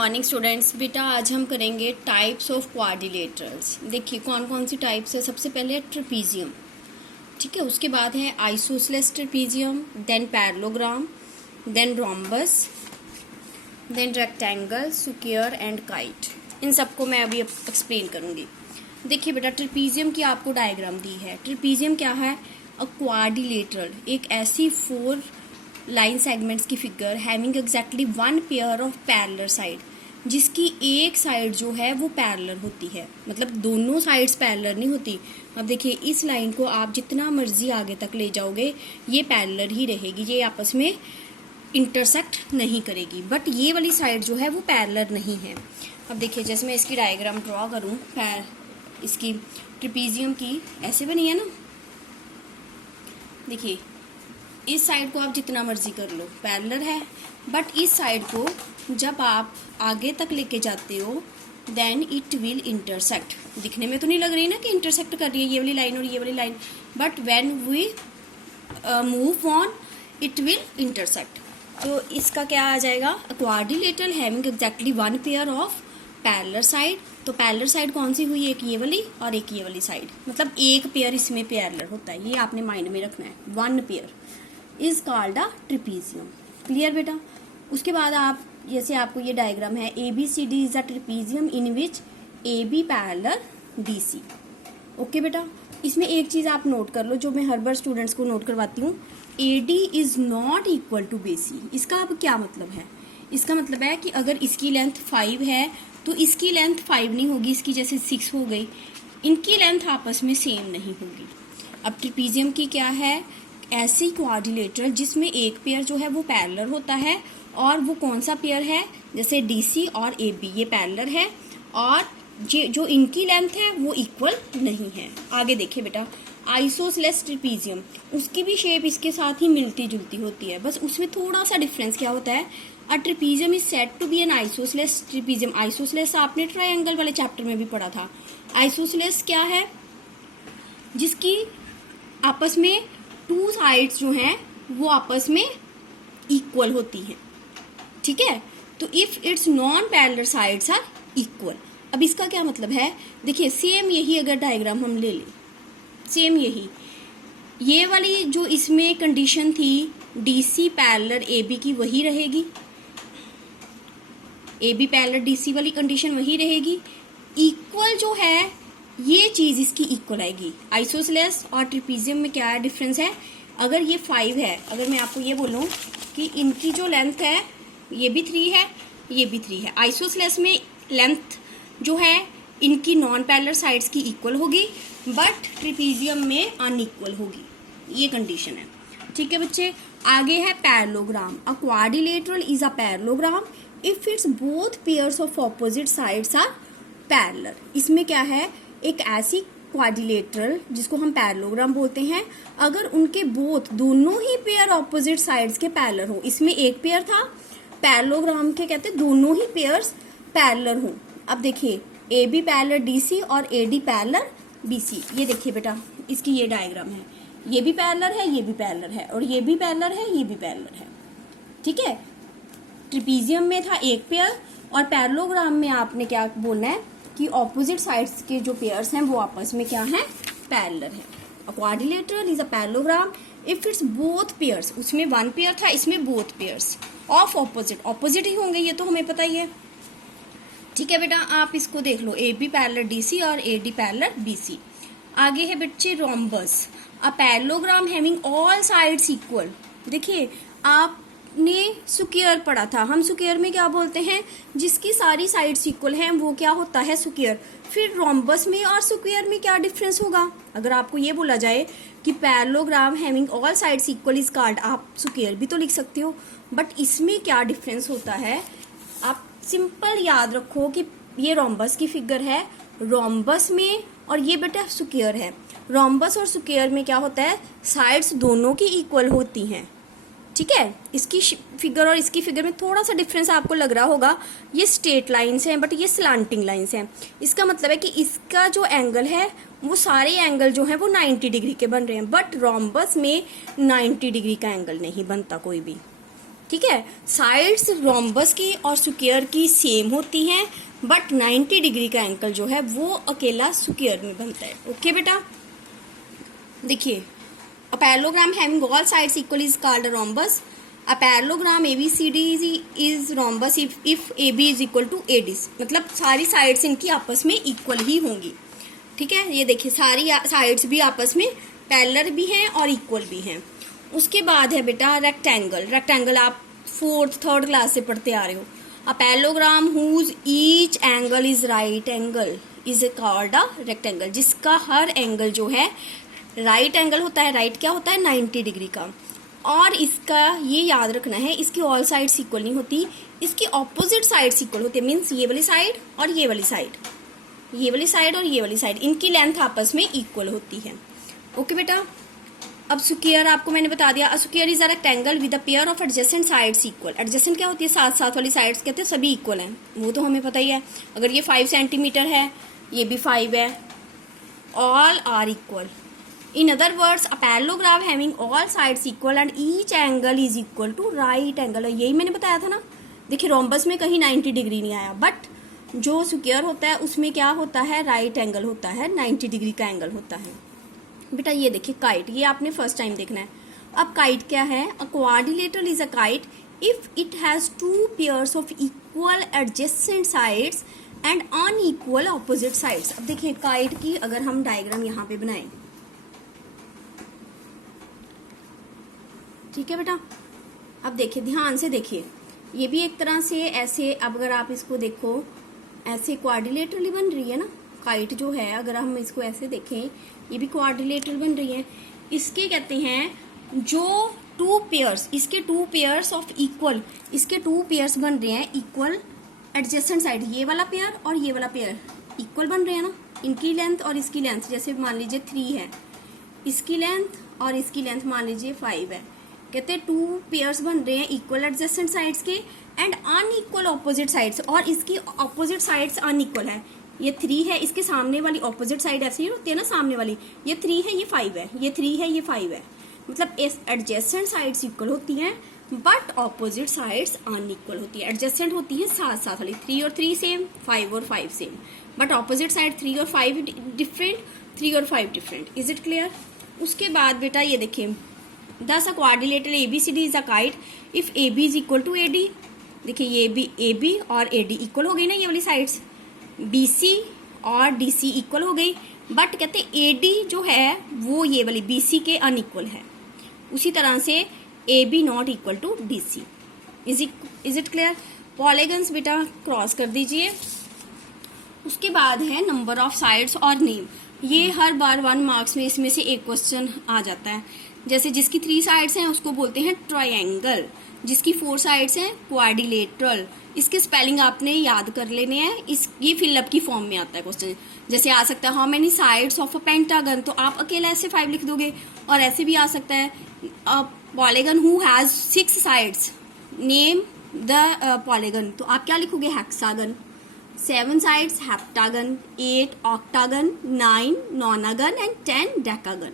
Morning students. बेटा आज हम करेंगे टाइप्स ऑफ क्वाड्रिलेटरल्स। देखिए कौन कौन सी टाइप्स है। सबसे पहले है ट्रेपीजियम, ठीक है। उसके बाद है isosceles trapezium, then parallelogram, then rhombus, then rectangle, square and kite. इन सबको मैं अभी एक्सप्लेन करूंगी। देखिए बेटा ट्रेपीजियम की आपको डायग्राम दी है। ट्रेपीजियम क्या है? अ क्वाड्रिलेटरल, एक ऐसी 4 लाइन सेगमेंट्स की figure having exactly 1 pair of parallel side, जिसकी एक साइड जो है वो पैरेलल होती है, मतलब दोनों साइड्स पैरेलल नहीं होती। अब देखिए इस लाइन को आप जितना मर्जी आगे तक ले जाओगे ये पैरेलल ही रहेगी, ये आपस में इंटरसेक्ट नहीं करेगी। बट ये वाली साइड जो है वो पैरेलल नहीं है। अब देखिए जैसे मैं इसकी डायग्राम ड्रॉ करूँ, इसकी ट्रेपीजियम की ऐसे बनी है ना। देखिए इस साइड को आप जितना मर्जी कर लो पैरेलल है, बट इस साइड को जब आप आगे तक लेके जाते हो देन इट विल इंटरसेक्ट। दिखने में तो नहीं लग रही ना कि इंटरसेक्ट कर रही है ये वाली लाइन और ये वाली line, but when we move on it will intersect. तो इसका क्या आ जाएगा? Quadrilateral having exactly 1 pair of parallel side. तो पैरेलल साइड कौन सी हुई? एक ये वाली और एक ये वाली साइड, मतलब एक पेयर इसमें पैरेलल होता है। ये आपने माइंड में रखना है। 1 pair is called a trapezium. Clear बेटा? उसके बाद आप जैसे आपको ये डायग्राम है, ABCD is a trapezium in which AB parallel DC। Okay बेटा, इसमें एक चीज आप नोट कर लो जो मैं हर बार स्टूडेंट्स को नोट करवाती हूँ, AD is not equal to BC। इसका अब क्या मतलब है? इसका मतलब है कि अगर इसकी लेंथ 5 है तो इसकी लेंथ 5 नहीं होगी, इसकी जैसे 6 हो गई, इनकी लेंथ आपस में सेम नहीं होगी। अब ट्रेपीजियम की क्या है? ऐसी क्वाड्रिलेटरल जिसमें एक पेयर जो है वो पैरेलल होता है, और वो कौन सा पेयर है? जैसे DC और AB ये पैरेलल है, और जो इनकी लेंथ है वो इक्वल नहीं है। आगे देखिए बेटा आइसोसेलेस ट्रेपीजियम, उसकी भी शेप इसके साथ ही मिलती जुलती होती है, बस उसमें थोड़ा सा डिफरेंस क्या होता है। A trapezium is said to be an isosceles trapezium. Isosceles आपने ट्रायंगल वाले चैप्टर में भी पढ़ा था। आइसोसेलेस क्या है? जिसकी आपस में 2 साइड्स जो हैं वो आपस में इक्वल होती हैं, ठीक है। तो if it's non parallel sides are equal. अब इसका क्या मतलब है? देखिए सेम यही अगर डायग्राम हम ले लें, सेम यही ये वाली जो इसमें कंडीशन थी DC पैरेलल AB की वही रहेगी, AB पैरेलल DC वाली कंडीशन वही रहेगी। इक्वल जो है ये चीज इसकी इक्वल आएगी। आइसोसेलेस और ट्रेपीजियम में क्या है डिफरेंस है? अगर ये 5 है, अगर मैं आपको ये बोलूं कि इनकी जो लेंथ है ये भी 3 है, ये भी 3 है। आइसोसेलेस में लेंथ जो है इनकी नॉन पैरेलल साइड्स की इक्वल होगी, बट ट्रेपीजियम में अनइक्वल होगी, ये कंडीशन है, ठीक है बच्चे। आगे है parallelogram. A quadrilateral is a parallelogram if it's both pairs of opposite sides are parallel. इसमें क्या है? एक ऐसी क्वाड्रिलेटरल जिसको हम पैरेललोग्राम बोलते हैं, अगर उनके दोनों ही पेयर ऑपोजिट साइड्स के पैरेलल हो। इसमें एक पेयर था, पैरेललोग्राम के कहते हैं दोनों ही पेयर्स पैरेलल हो। अब देखिए AB पैरेलल DC और AD पैरेलल BC। ये देखिए बेटा इसकी ये डायग्राम है, ये भी पैरेलल है, ये भी पैरेलल है, और ये भी पैरेलल है, ये भी पैरेलल है, ठीक है। ट्रेपीजियम में था एक पेयर, और पैरेललोग्राम में आपने क्या बोलना है कि ऑपोजिट साइड्स के जो पेयर्स हैं वो आपस में क्या है? पैरेलल है। अ quadrilateral is a parallelogram if it's both pairs, उसमें 1 पेयर था, इसमें बोथ पेयर्स ऑफ ऑपोजिट ही होंगे, ये तो हमें पता ही है, ठीक है बेटा। आप इसको देख लो, AB पैरेलल DC और AD पैरेलल BC। आगे है बच्चे रोम्बस। अ parallelogram having all sides equal. देखिए आपने स्क्वायर पढ़ा था, हम स्क्वायर में क्या बोलते हैं? जिसकी सारी साइड्स इक्वल हैं वो क्या होता है? स्क्वायर। फिर रोम्बस में और स्क्वायर में क्या डिफरेंस होगा? अगर आपको ये बोला जाए कि parallelogram having all sides equal is called, आप स्क्वायर भी तो लिख सकते हो, बट इसमें क्या डिफरेंस होता है? आप सिंपल याद रखो कि ये रोम्बस की फिगर है, रोम्बस में, और ये बेटा स्क्वायर है। रोम्बस और स्क्वायर में क्या होता है? साइड्स दोनों की इक्वल होती हैं, ठीक है। इसकी फिगर और इसकी फिगर में थोड़ा सा डिफरेंस आपको लग रहा होगा, ये स्ट्रेट लाइंस हैं बट ये स्लांटिंग लाइंस हैं। इसका मतलब है कि इसका जो एंगल है वो सारे एंगल जो हैं वो 90 डिग्री के बन रहे हैं, बट रोम्बस में 90 डिग्री का एंगल नहीं बनता कोई भी, ठीक है, साइड्स रोम्बस की और स्क्वायर की सेम होती हैं, बट 90 डिग्री का एंगल जो है वो अकेला स्क्वायर में बनता है। ओके बेटा, देखिए a parallelogram having all sides equal is called a rhombus. अ पैरेललोग्राम ABCD is rhombus if AB is equal to AD, मतलब सारी साइड्स इनकी आपस में इक्वल ही होंगी। ठीक है, ये देखिए सारी साइड्स भी आपस में पैरेलल भी हैं और इक्वल भी हैं। उसके बाद है बेटा रेक्टेंगल। रेक्टेंगल आप 4th 3rd क्लास से पढ़ते आ रहे हो। A parallelogram whose each angle is right angle is called a rectangle, जिसका हर एंगल जो है राइट एंगल होता है। राइट क्या होता है? 90 डिग्री का। और इसका ये याद रखना है, इसकी ऑल साइड्स इक्वल नहीं होती, इसकी ऑपोजिट साइड्स इक्वल होती है। मीन्स ये वाली साइड और ये वाली साइड, ये वाली साइड और ये वाली साइड, इनकी लेंथ आपस में इक्वल होती है। ओके बेटा, अब स्क्वायर आपको मैंने बता दिया। Square is a rectangle with a pair of adjacent sides equal. Adjacent क्या होती है? साथ साथ वाली साइड्स कहते हैं सभी इक्वल हैं, वो तो हमें पता ही है। अगर ये 5 सेंटीमीटर है, ये भी 5 है, all are equal. In other words, a parallelogram having all sides equal and each angle is equal to right angle। यही मैंने बताया था ना। देखिए रोम्बस में कहीं 90 डिग्री नहीं आया, बट जो स्क्वायर होता है उसमें क्या होता है? राइट एंगल होता है, 90 डिग्री का एंगल होता है। बेटा ये देखिए काइट, ये आपने फर्स्ट टाइम देखना है। अब काइट क्या है? अ quadrilateral is a kite if it has 2 pairs of equal adjacent sides and unequal opposite sides. अब देखिए काइट की अगर हम डायग्राम यहाँ पे बनाएं, ठीक है बेटा। अब देखिए ध्यान से देखिए, ये भी एक तरह से ऐसे, अब अगर आप इसको देखो ऐसे क्वाड्रिलेटरली बन रही है ना काइट जो है। अगर हम इसको ऐसे देखें, ये भी क्वाड्रिलेटरल बन रही है। इसके कहते हैं जो 2 पेयर्स, इसके 2 पेयर्स ऑफ इक्वल, इसके 2 पेयर्स बन रहे हैं इक्वल एडजेसेंट साइड। ये वाला पेयर और ये वाला पेयर इक्वल बन रहे हैं ना, इनकी लेंथ और इसकी लेंथ। जैसे मान लीजिए 3 है, इसकी लेंथ और इसकी लेंथ मान लीजिए 5 है। कहते हैं 2 पेयर्स बन रहे हैं इक्वल एडजेसेंट साइड्स के एंड अनइक्वल ऑपोजिट साइड्स, और इसकी ऑपोजिट साइड्स अनइक्वल है। ये 3 है, इसके सामने वाली ऑपोजिट साइड ऐसी ही होती है ना, सामने वाली। ये 3 है, ये 5 है, ये 3 है, ये 5 है। मतलब एडजेसेंट साइड्स इक्वल होती हैं बट ऑपोजिट साइड्स अनइक्वल होती है। एडजेसेंट होती है साथ साथ वाली, 3 और 3 सेम, 5 और 5 सेम, बट ऑपोजिट साइड 3 और 5 डिफरेंट, 3 और 5 डिफरेंट। Is it clear? उसके बाद बेटा ये देखिए, Thus a quadrilateral ABCD is a kite if AB is equal to AD। देखिए ये भी AB और AD इक्वल हो गई ना, ये वाली साइड्स BC और DC इक्वल हो गई, बट कहते हैं AD जो है वो ये वाली BC के अनइक्वल है। उसी तरह से AB not equal to DC। Is it clear? Polygons बेटा क्रॉस कर दीजिए। उसके बाद है नंबर ऑफ साइड्स और नेम। ये हर बार 1 मार्क्स में इसमें से एक क्वेश्चन आ जाता है। जैसे जिसकी 3 साइड्स हैं उसको बोलते हैं ट्रायंगल, जिसकी 4 साइड्स हैं क्वाड्रिलेटरल। इसके स्पेलिंग आपने याद कर लेने हैं, ये फिलअप की फॉर्म में आता है क्वेश्चन। जैसे आ सकता है how many sides of a pentagon, तो आप अकेला ऐसे 5 लिख दोगे। और ऐसे भी आ सकता है polygon who has 6 sides, name the polygon, तो आप क्या लिखोगे? Hexagon. 7 sides heptagon, 8 octagon, 9 nonagon and 10 decagon.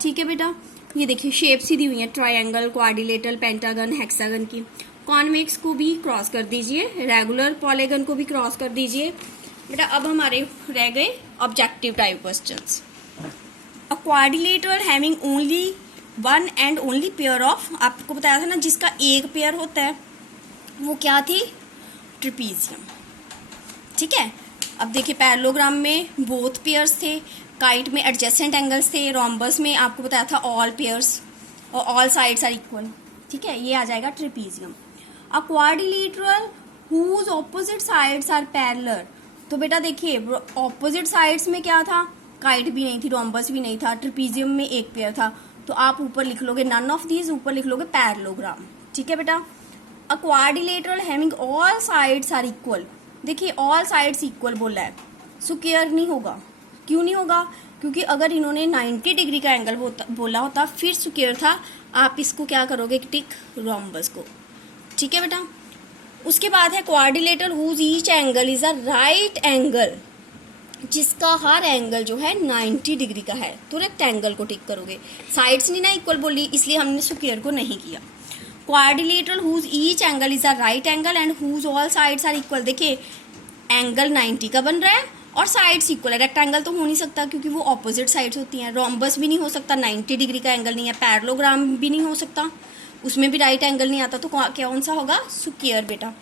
ठीक है बेटा, ये देखिए शेप सी दी हुई है, ट्रायंगल, क्वाड्रिलेटरल, पेंटागन, हेक्सागन की। कॉन्वेक्स को भी क्रॉस कर दीजिए, रेगुलर पॉलीगन को भी क्रॉस कर दीजिए। बेटा अब हमारे रह गए objective type questions. A quadrilateral having only 1 and only pair of, आपको बताया था ना जिसका एक पेयर होता है वो क्या थी? ट्रेपीजियम। ठीक है, अब देखिए पैरेललोग्राम में बोथ पेयर्स थे, काइट में एडजेसेंट एंगल्स थे, रोम्बस में आपको बताया था ऑल पेयर्स और ऑल साइड्स आर इक्वल। ठीक है, ये आ जाएगा trapezium. A quadrilateral whose opposite sides are parallel, तो बेटा देखिए ऑपोजिट साइड्स में क्या था? काइट भी नहीं थी, रोम्बस भी नहीं था, ट्रेपीजियम में एक पेयर था, तो आप ऊपर लिख लोगे नन ऑफ दीज, ऊपर लिख लोगे पैरेललोग्राम। ठीक है बेटा। A quadrilateral having all sides are equal, देखिए ऑल साइड्स इक्वल बोला है, स्क्वायर नहीं होगा। क्यों नहीं होगा? क्योंकि अगर इन्होंने 90 डिग्री का एंगल बोला होता फिर स्क्वायर था, आप इसको क्या करोगे? टिक रोम्बस को। ठीक है बेटा। उसके बाद है quadrilateral whose each angle is a right angle, जिसका हर एंगल जो है 90 डिग्री का है, तो रेक्टेंगल को टिक करोगे। साइड्स नहीं ना इक्वल बोली, इसलिए हमने स्क्वायर को नहीं किया। Quadrilateral whose each angle is a right angle and whose all sides are equal. देखिए एंगल 90 का बन रहा है और साइड्स इक्वल है। रेक्टेंगल तो हो नहीं सकता क्योंकि वो ऑपोजिट साइड्स होती हैं। रोम्बस भी नहीं हो सकता, 90 डिग्री का एंगल नहीं है। पैरेललोग्राम भी नहीं हो सकता, उसमें भी राइट एंगल नहीं आता। तो कौन सा होगा? स्क्वायर बेटा।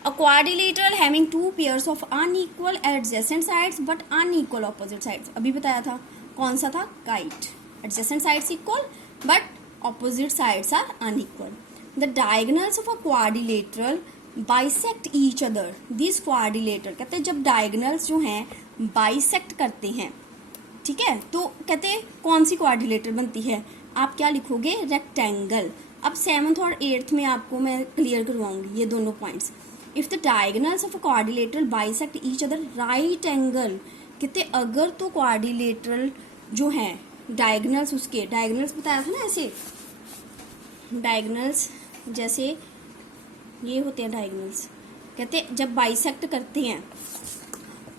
A quadrilateral having two pairs of unequal adjacent sides but unequal opposite sides। अभी बताया था, कौन सा था? Kite। Adjacent sides equal but opposite sides are unequal। The diagonals of a quadrilateral bisect each other। These quadrilateral कहते हैं जब diagonals जो हैं bisect करते हैं, ठीक है, तो कहते हैं कौन सी quadrilateral बनती है? आप क्या लिखोगे? रेक्टेंगल। अब 7th और 8th में आपको मैं क्लियर करवाऊंगी ये दोनों points. If the diagonals of a quadrilateral bisect each other right angle, कहते अगर तो क्वाड्रिलेटरल जो है डायगोनल्स, उसके डायगोनल्स बताया था ना, ऐसे डायगोनल्स जैसे ये होते हैं डायगोनल्स, कहते जब बाइसेक्ट करते हैं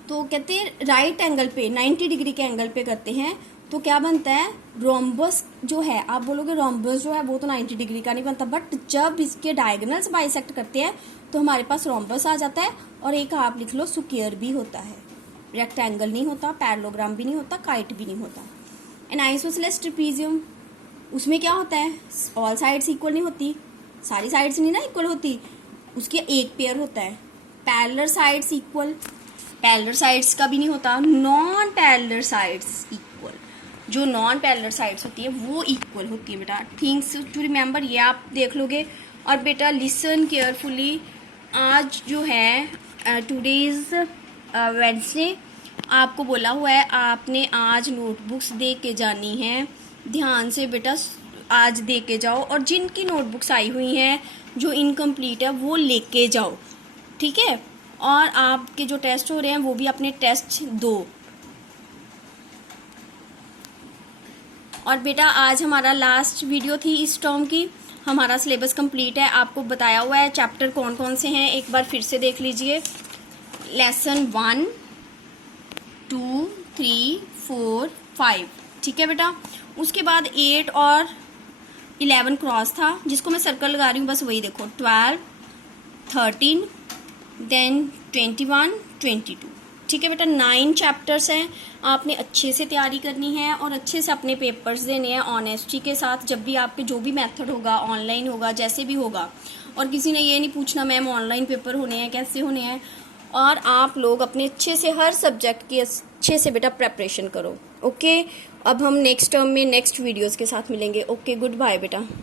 तो कहते राइट एंगल पे 90 डिग्री के एंगल पे करते हैं तो क्या बनता है? रोम्बस जो है, आप बोलोगे रोम्बस जो है वो तो 90 डिग्री का नहीं बनता, बट जब इसके डायगोनल्स बाइसेक्ट करते हैं तो हमारे पास रोम्बस आ जाता है। और एक आप लिख लो स्क्वायर भी होता है, रेक्टेंगल नहीं होता, पैरेललोग्राम भी नहीं होता, काइट भी नहीं होता। एन आइसोसेलेस ट्रेपीजियम, उसमें क्या होता है? ऑल साइड्स इक्वल नहीं होती, सारी साइड्स नहीं ना इक्वल होती, उसके एक पेयर होता है। Parallel sides equal, parallel sides का भी नहीं होता। नॉन पैरेलल साइड्स इक्वल, जो नॉन पैरेलल साइड्स होती है वो इक्वल होती है बेटा। थिंग्स टू रिमेंबर, ये आप देख लोगे। और बेटा लिसन केयरफुली, आज जो है टुडे इज वेडनेसडे, आपको बोला हुआ है आपने आज नोटबुक्स दे के जानी है। ध्यान से बेटा आज दे के जाओ, और जिनकी नोटबुक्स आई हुई हैं जो इनकम्प्लीट है वो लेके जाओ, ठीक है। और आपके जो टेस्ट हो रहे हैं वो भी अपने टेस्ट दो। और बेटा आज हमारा लास्ट वीडियो थी इस टर्म की, हमारा सिलेबस कंप्लीट है। आपको बताया हुआ है चैप्टर कौन कौन से हैं, एक बार फिर से देख लीजिए। लेसन 1, 2, 3, 4, 5, ठीक है बेटा। उसके बाद 8 और 11 क्रॉस था, जिसको मैं सर्कल लगा रही हूँ, बस वही देखो। 12, 13, देन 21, 22, ठीक है बेटा। 9 चैप्टर्स हैं, आपने अच्छे से तैयारी करनी है और अच्छे से अपने पेपर्स देने हैं ऑनेस्टी के साथ। जब भी आपके जो भी मेथड होगा, ऑनलाइन होगा, जैसे भी होगा, और किसी ने ये नहीं पूछना मैम ऑनलाइन पेपर होने हैं कैसे होने हैं। और आप लोग अपने अच्छे से हर सब्जेक्ट की अच्छे से बेटा प्रेपरेशन करो। ओके, अब हम नेक्स्ट टर्म में नेक्स्ट वीडियोज़ के साथ मिलेंगे। ओके, गुड बाय बेटा।